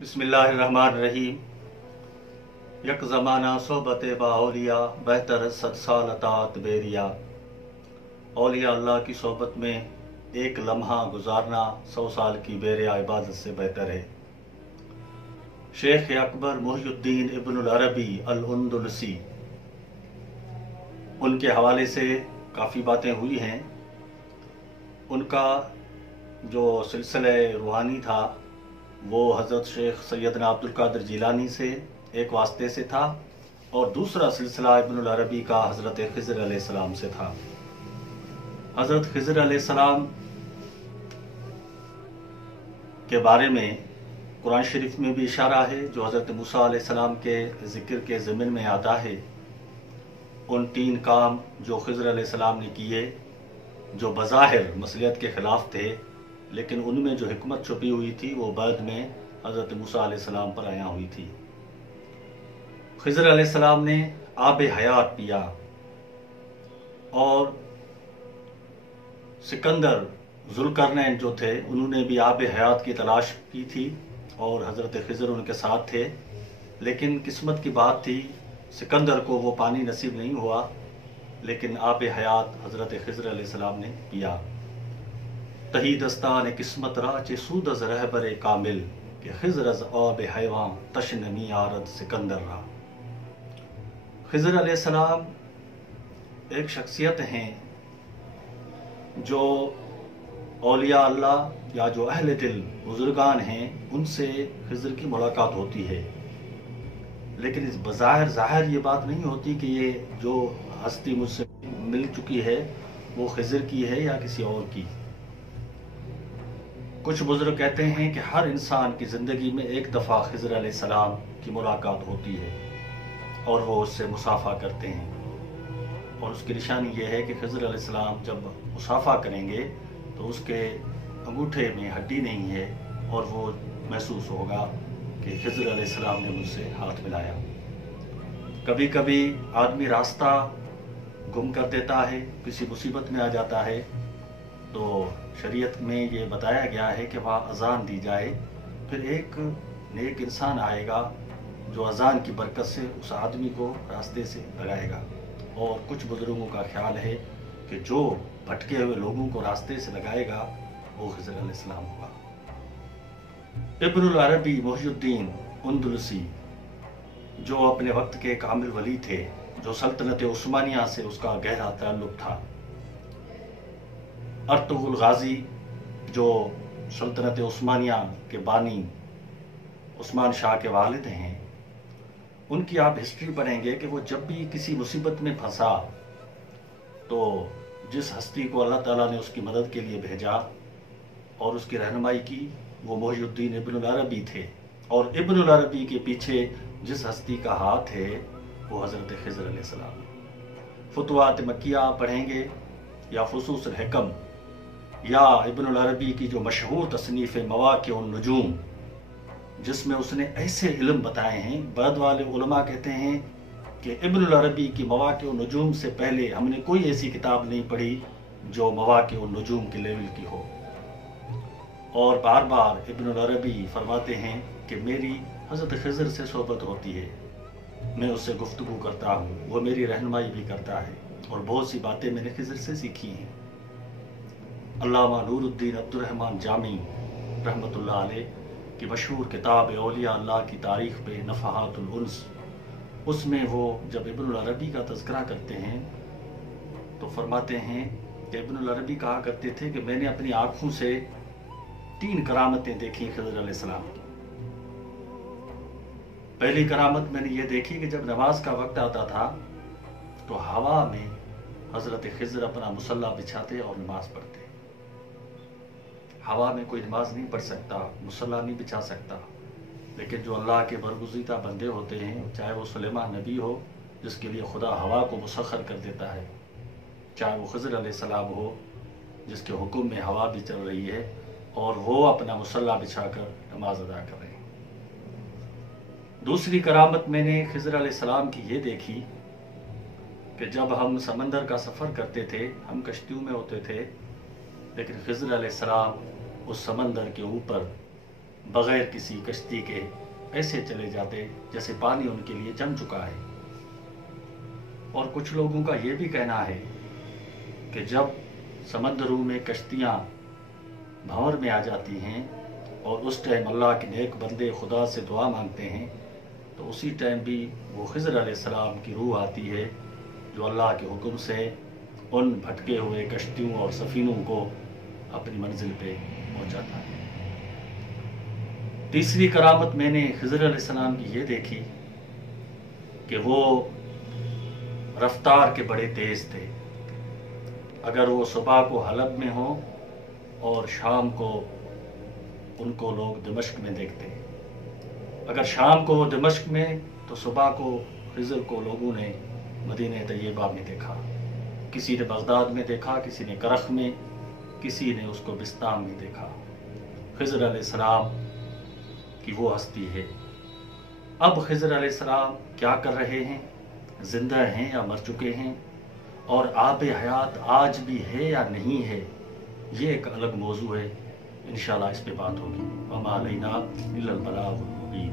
बिस्मिल्लाहिर्रहमानिर्रहीम। यक ज़माना सोबत बाउलिया बेहतर सद साल तात बेरिया। औलिया अल्लाह की सोबत में एक लम्हा गुजारना 100 साल की बेर इबादत से बेहतर है। शेख अकबर मुहियुद्दीन इब्नुल अरबी अल अंदलुसी, उनके हवाले से काफ़ी बातें हुई हैं। उनका जो सिलसिला रूहानी था वो हज़रत शेख सैयदना अब्दुल कादिर जिलानी से एक वास्ते से था, और दूसरा सिलसिला इब्नुल अरबी का हज़रत खिज़र अलैहिस्सलाम से था। हज़रत खिज़र अलैहिस्सलाम के बारे में कुरान शरीफ में भी इशारा है, जो हज़रत मूसा अलैहिस्सलाम के ज़िक्र के ज़मीन में आता है। उन 3 काम जो खिज़र अलैहिस्सलाम ने किए, जो बज़ाहिर मसलियत के ख़िलाफ़ थे, लेकिन उनमें जो हिकमत छुपी हुई थी वो बाद में हज़रत मूसा अलैहिस्सलाम पर आया हुई थी। खिज़र अलैहिस्सलाम ने आब हयात पिया, और सिकंदर ज़ुल्करनैन जो थे उन्होंने भी आब हयात की तलाश की थी, और हज़रत खिज़र उनके साथ थे। लेकिन किस्मत की बात थी, सिकंदर को वो पानी नसीब नहीं हुआ, लेकिन आब हयात हज़रत खिज़र अलैहिस्सलाम ने पिया। तही दस्तान किस्मत रा चे सूदज रहबर कामिल के खिज़रज आब हैवान तशनमी आरद सिकंदर रा। खिज़र अलैहिस्सलाम एक शख्सियत हैं जो औलिया अल्लाह या जो अहले दिल बुजुर्गान हैं, उनसे खिज़र की मुलाकात होती है। लेकिन इस बज़ाहिर ज़ाहिर ये बात नहीं होती कि ये जो हस्ती मुझसे मिल चुकी है वो खिज़र की है या किसी और की। कुछ बुजुर्ग कहते हैं कि हर इंसान की ज़िंदगी में एक दफ़ा खिज़र अलैहिस्सलाम की मुलाकात होती है और वो उससे मुसाफ़ा करते हैं। और उसकी निशानी ये है कि खिज़र अलैहिस्सलाम जब मुसाफ़ा करेंगे तो उसके अंगूठे में हड्डी नहीं है, और वो महसूस होगा कि खिज़र अलैहिस्सलाम ने मुझसे हाथ मिलाया। कभी कभी आदमी रास्ता गुम कर देता है, किसी मुसीबत में आ जाता है, तो शरीयत में ये बताया गया है कि वहाँ अज़ान दी जाए, फिर एक नेक इंसान आएगा जो अज़ान की बरकत से उस आदमी को रास्ते से लगाएगा। और कुछ बुजुर्गों का ख्याल है कि जो भटके हुए लोगों को रास्ते से लगाएगा वो खिज़र अलैहिस्सलाम होगा। इब्नुल अरबी मुहियुद्दीन अंदलुसी, जो अपने वक्त के कामिल वली थे, जो सल्तनत उस्मानिया से उसका गहरा ताल्लुक था। अर्तुगरुल गाजी, जो सल्तनत उस्मानिया के बानी उस्मान शाह के वालिद हैं, उनकी आप हिस्ट्री पढ़ेंगे कि वो जब भी किसी मुसीबत में फंसा तो जिस हस्ती को अल्लाह ताला ने उसकी मदद के लिए भेजा और उसकी रहनुमाई की, वो मुहियुद्दीन इब्नुल अरबी थे। और इब्नुल अरबी के पीछे जिस हस्ती का हाथ है वो हज़रत खिज़र अलैहिस्सलाम। फुतवात मक्किया पढ़ेंगे या फुसूसुल हिकम, या इब्नुल अरबी की जो मशहूर तसनीफ़ मवाक़िउन नुजूम, जिसमें उसने ऐसे इल्म बताए हैं। बाद वाले उलमा कहते हैं कि इब्नुल अरबी की मवाक़िउन नुजूम से पहले हमने कोई ऐसी किताब नहीं पढ़ी जो मवाक़िउन नुजूम के लेवल की हो। और बार बार इब्नुल अरबी फरमाते हैं कि मेरी हज़रत खिज़र से सोहबत होती है, मैं उससे गुफ्तगू करता हूँ, वो मेरी रहनुमाई भी करता है, और बहुत सी बातें मैंने खिज़र से सीखी हैं। अल्लामा नूरुद्दीन अब्दुर्रहमान जामी रहमतुल्लाह अलैह की मशहूर किताब औलिया अल्लाह की तारीख़ पे नफ़हातुल उन्स, उसमें वो जब इब्नुल अरबी का तज़किरा करते हैं तो फरमाते हैं कि इब्नुल अरबी कहा करते थे कि मैंने अपनी आँखों से 3 करामतें देखी खिज़र अलैहिस्सलाम की। पहली करामत मैंने ये देखी कि जब नमाज का वक्त आता था तो हवा में हज़रत खिज़र अपना मुसल्ला बिछाते और नमाज पढ़ते। हवा में कोई नमाज नहीं पढ़ सकता, मुसल्ला नहीं बिछा सकता, लेकिन जो अल्लाह के बरगुज़ीदा बंदे होते हैं, चाहे वो सुलेमान नबी हो जिसके लिए खुदा हवा को मुसख्खर कर देता है, चाहे वो खिज़र अलैहिस्सलाम हो जिसके हुक्म में हवा भी चल रही है और वो अपना मुसल्ला बिछाकर नमाज अदा कर रहे हैं। दूसरी करामत मैंने खिज़र अलैहिस्सलाम की ये देखी कि जब हम समंदर का सफ़र करते थे, हम कश्तियों में होते थे, लेकिन खिज़र अलैहिस्सलाम उस समंदर के ऊपर बग़ैर किसी कश्ती के ऐसे चले जाते जैसे पानी उनके लिए जम चुका है। और कुछ लोगों का ये भी कहना है कि जब समंदरों में कश्तियाँ भंवर में आ जाती हैं और उस टाइम अल्लाह के नेक बंदे खुदा से दुआ मांगते हैं, तो उसी टाइम भी वो खिज़र अलैहिस्सलाम की रूह आती है जो अल्लाह के हुक्म से उन भटके हुए कश्तियों और सफ़ीनों को अपनी मंजिल पे पहुंचाता है। तीसरी करामत मैंने खिज़र अलैहिस्सलाम की ये देखी कि वो रफ्तार के बड़े तेज़ थे। अगर वो सुबह को हलब में हो और शाम को उनको लोग दमिश्क में देखते, अगर शाम को दमिश्क में तो सुबह को खिज़र को लोगों ने मदीने तैयबा में देखा, किसी ने बगदाद में देखा, किसी ने करख में, किसी ने उसको बिस्ताम में देखा। खिज़र अलैहिस्सलाम की वो हस्ती है। अब खिज़र अलैहिस्सलाम क्या कर रहे हैं, जिंदा हैं या मर चुके हैं, और आब हयात आज भी है या नहीं है, ये एक अलग मौजू है। इंशाअल्लाह इस पे बात होगी। वमा अलैना इल्लल बलागुल मुबीन।